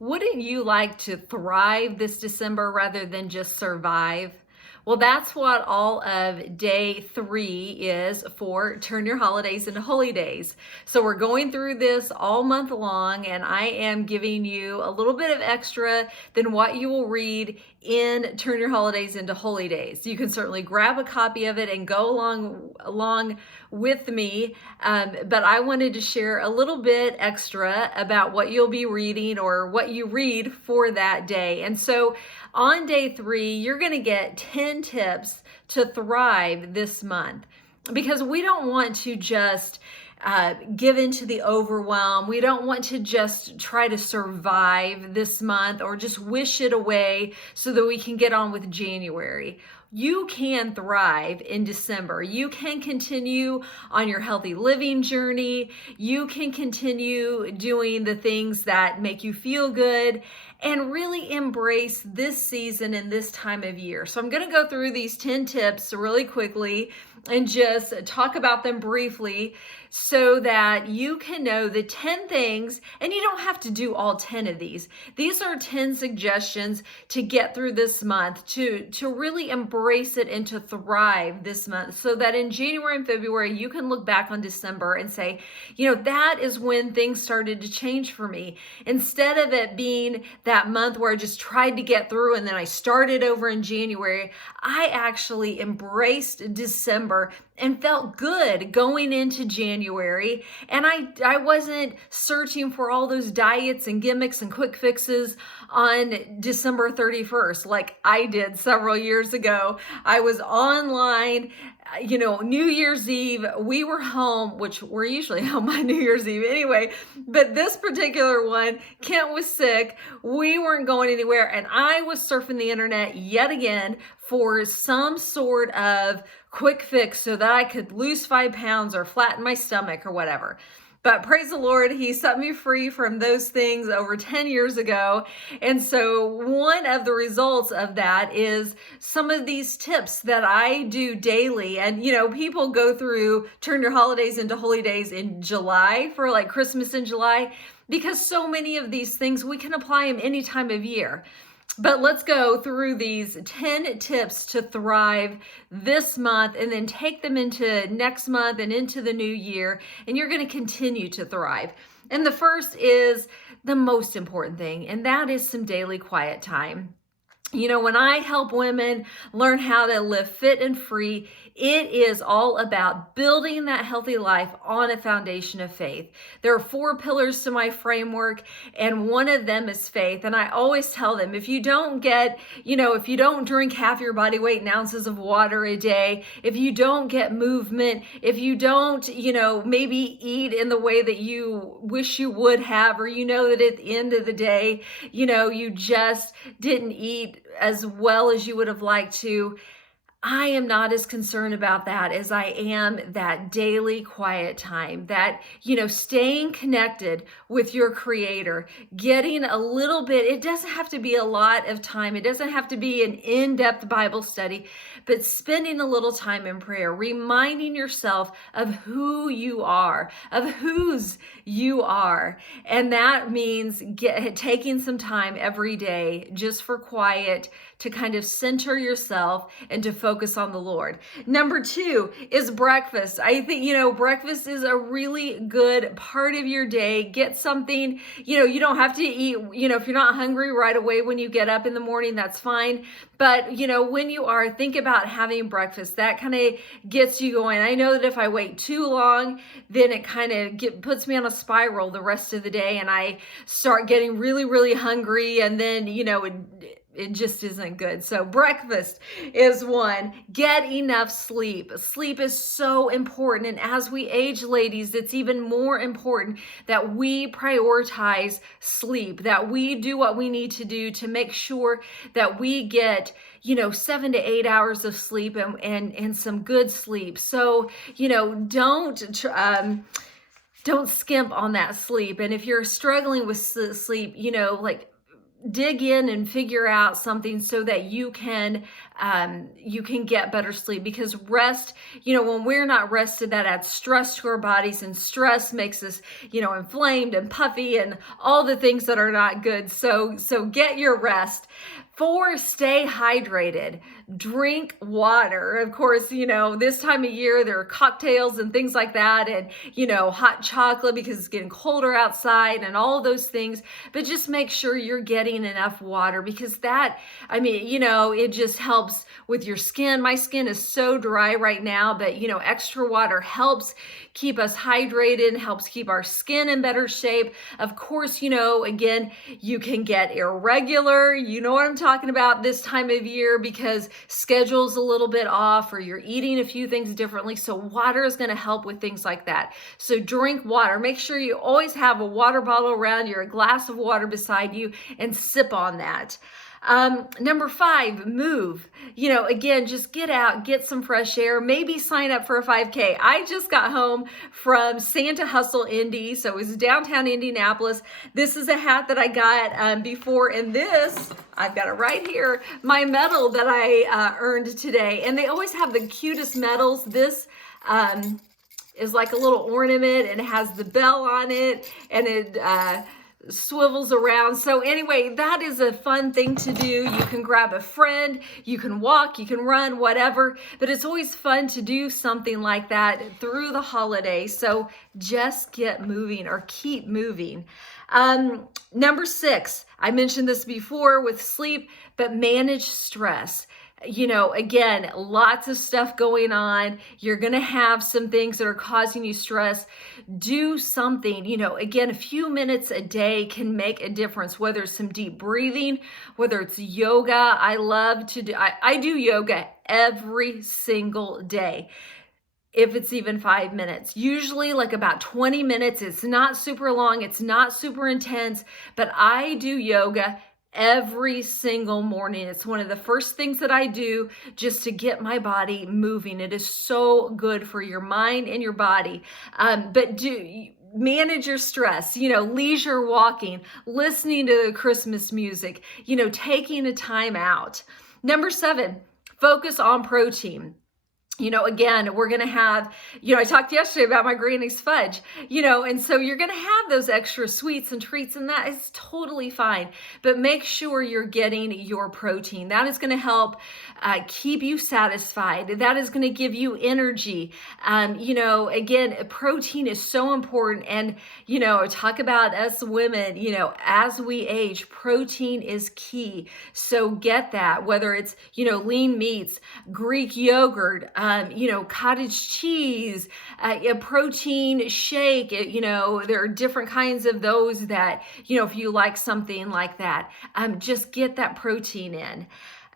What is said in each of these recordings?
Wouldn't you like to thrive this December rather than just survive? Well, that's what all of day 3 is for Turn Your Holidays into Holy Days. So we're going through this all month long, and I am giving you a little bit of extra than what you will read in Turn Your Holidays into Holy Days. You can certainly grab a copy of it and go along with me, but I wanted to share a little bit extra about what you'll be reading or what you read for that day. And so on day 3, you're going to get 10 tips to thrive this month, because we don't want to just give into the overwhelm. We don't want to just try to survive this month or just wish it away so that we can get on with January. You can thrive in December. You can continue on your healthy living journey. You can continue doing the things that make you feel good and really embrace this season and this time of year. So I'm going to go through these 10 tips really quickly and just talk about them briefly so that you can know the 10 things, and you don't have to do all 10 of these. These are 10 suggestions to get through this month, to really embrace it and to thrive this month, so that in January and February, you can look back on December and say, that is when things started to change for me. Instead of it being that month where I just tried to get through and then I started over in January, I actually embraced December and felt good going into January. And I wasn't searching for all those diets and gimmicks and quick fixes on December 31st like I did several years ago. I was online, New Year's Eve, we were home, which we're usually home on New Year's Eve anyway, but this particular one, Kent was sick, we weren't going anywhere, and I was surfing the internet yet again for some sort of quick fix so that I could lose 5 pounds or flatten my stomach or whatever. But praise the Lord, he set me free from those things over 10 years ago. And so one of the results of that is some of these tips that I do daily. And, people go through Turn Your Holidays into Holy Days in July for like Christmas in July, because so many of these things, we can apply them any time of year. But let's go through these 10 tips to thrive this month and then take them into next month and into the new year, and you're going to continue to thrive. And the first is the most important thing, and that is some daily quiet time. When I help women learn how to live fit and free, it is all about building that healthy life on a foundation of faith. There are 4 pillars to my framework, and one of them is faith. And I always tell them, if you don't drink half your body weight in ounces of water a day, if you don't get movement, if you don't, maybe eat in the way that you wish you would have, or that at the end of the day, you just didn't eat as well as you would have liked to, I am not as concerned about that as I am that daily quiet time, that, staying connected with your Creator, getting a little bit, it doesn't have to be a lot of time. It doesn't have to be an in-depth Bible study, but spending a little time in prayer, reminding yourself of who you are, of whose you are. And that means taking some time every day just for quiet, to kind of center yourself and to focus on the Lord. Number 2 is breakfast. I think, breakfast is a really good part of your day. Get something, you don't have to eat, if you're not hungry right away when you get up in the morning, that's fine. But, when you are, think about having breakfast. That kind of gets you going. I know that if I wait too long, then it kind of puts me on a spiral the rest of the day, and I start getting really, really hungry, and then, it just isn't good. So breakfast is one. Get enough sleep. Sleep is so important. And as we age, ladies, it's even more important that we prioritize sleep, that we do what we need to do to make sure that we get 7 to 8 hours of sleep and some good sleep. So, don't skimp on that sleep. And if you're struggling with sleep, dig in and figure out something so that you can get better sleep. Because rest, when we're not rested, that adds stress to our bodies, and stress makes us, inflamed and puffy and all the things that are not good. So get your rest. 4, stay hydrated. Drink water. Of course, this time of year, there are cocktails and things like that, and, hot chocolate because it's getting colder outside and all those things. But just make sure you're getting enough water, because that, it just helps with your skin. My skin is so dry right now, but, extra water helps keep us hydrated and helps keep our skin in better shape. Of course, again, you can get irregular. You know what I'm talking about this time of year, because schedule's a little bit off, or you're eating a few things differently. So water is going to help with things like that. So drink water. Make sure you always have a water bottle around you, a glass of water beside you, and sip on that. Number 5, move. Again, just get out, get some fresh air, maybe sign up for a 5K. I just got home from Santa Hustle, Indy. So it was downtown Indianapolis. This is a hat that I got before, and this, I've got it right here, my medal that I earned today. And they always have the cutest medals. This is like a little ornament, and it has the bell on it, and it swivels around. So anyway, that is a fun thing to do. You can grab a friend, you can walk, you can run, whatever, but it's always fun to do something like that through the holidays. So just get moving, or keep moving. Number 6, I mentioned this before with sleep, but manage stress. Again, lots of stuff going on. You're going to have some things that are causing you stress. Do something, again, a few minutes a day can make a difference, whether it's some deep breathing, whether it's yoga. I love to do, I do yoga every single day. If it's even 5 minutes, usually like about 20 minutes. It's not super long. It's not super intense, but I do yoga every single morning. It's one of the first things that I do just to get my body moving. It is so good for your mind and your body. But manage your stress, leisure walking, listening to the Christmas music, taking a time out. Number 7, focus on protein. Again, we're going to have, I talked yesterday about my granny's fudge, and so you're going to have those extra sweets and treats, and that is totally fine. But make sure you're getting your protein. That is going to help keep you satisfied. That is going to give you energy. Again, protein is so important. And, talk about us women, as we age, protein is key. So get that, whether it's, lean meats, Greek yogurt, cottage cheese, a protein shake, there are different kinds of those that, if you like something like that, just get that protein in.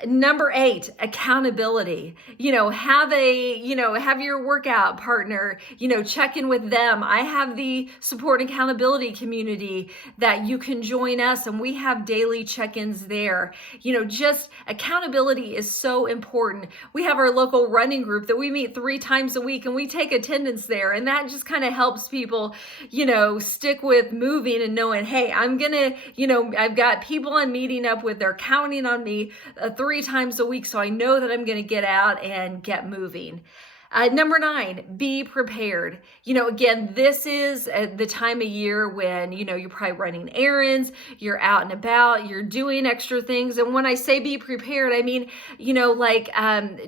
Number 8, accountability. Have your workout partner, check in with them. I have the support and accountability community that you can join us, and we have daily check-ins there. Just accountability is so important. We have our local running group that we meet 3 times a week, and we take attendance there, and that just kind of helps people, stick with moving and knowing, hey, I'm gonna, I've got people I'm meeting up with, they're counting on me 3 times a week, so I know that I'm going to get out and get moving. Number 9, be prepared. Again, this is the time of year when, you're probably running errands, you're out and about, you're doing extra things. And when I say be prepared, I mean,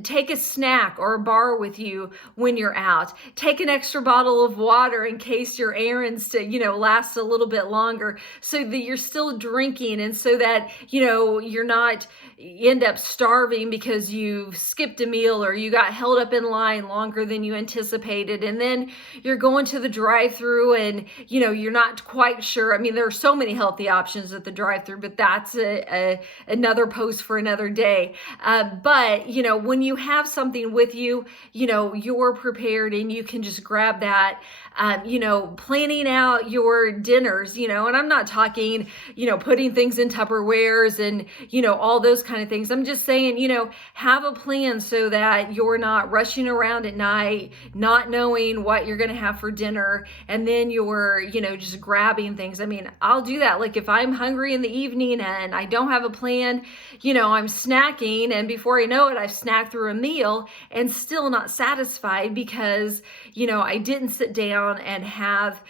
take a snack or a bar with you when you're out. Take an extra bottle of water in case your errands last a little bit longer, so that you're still drinking, and so that, you're not end up starving because you skipped a meal or you got held up in line longer than you anticipated, and then you're going to the drive-through and you're not quite sure. There are so many healthy options at the drive-through, but that's another post for another day. But when you have something with you, you're prepared, and you can just grab that. Planning out your dinners, and I'm not talking, putting things in Tupperwares and, all those kind of things. I'm just saying, have a plan so that you're not rushing around around at night, not knowing what you're going to have for dinner, and then you're, just grabbing things. I mean, I'll do that. Like if I'm hungry in the evening and I don't have a plan, I'm snacking, and before I know it, I've snacked through a meal and still not satisfied because, I didn't sit down and have,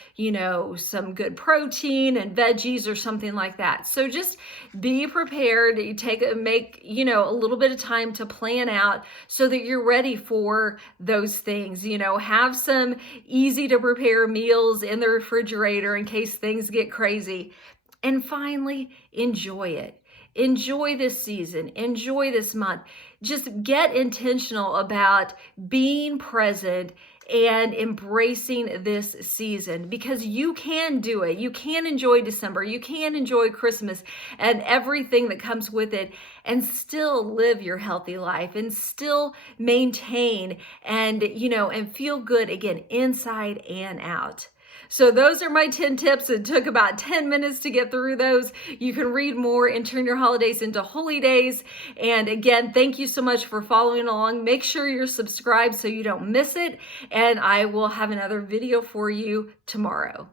some good protein and veggies or something like that. So just be prepared. Make a little bit of time to plan out so that you're ready for those things. Have some easy to prepare meals in the refrigerator in case things get crazy. And finally, enjoy it. Enjoy this season. Enjoy this month. Just get intentional about being present and embracing this season, because you can do it. You can enjoy December. You can enjoy Christmas and everything that comes with it, and still live your healthy life and still maintain and feel good again, inside and out. So those are my 10 tips. It took about 10 minutes to get through those. You can read more and turn your holidays into holy days. And again, thank you so much for following along. Make sure you're subscribed so you don't miss it. And I will have another video for you tomorrow.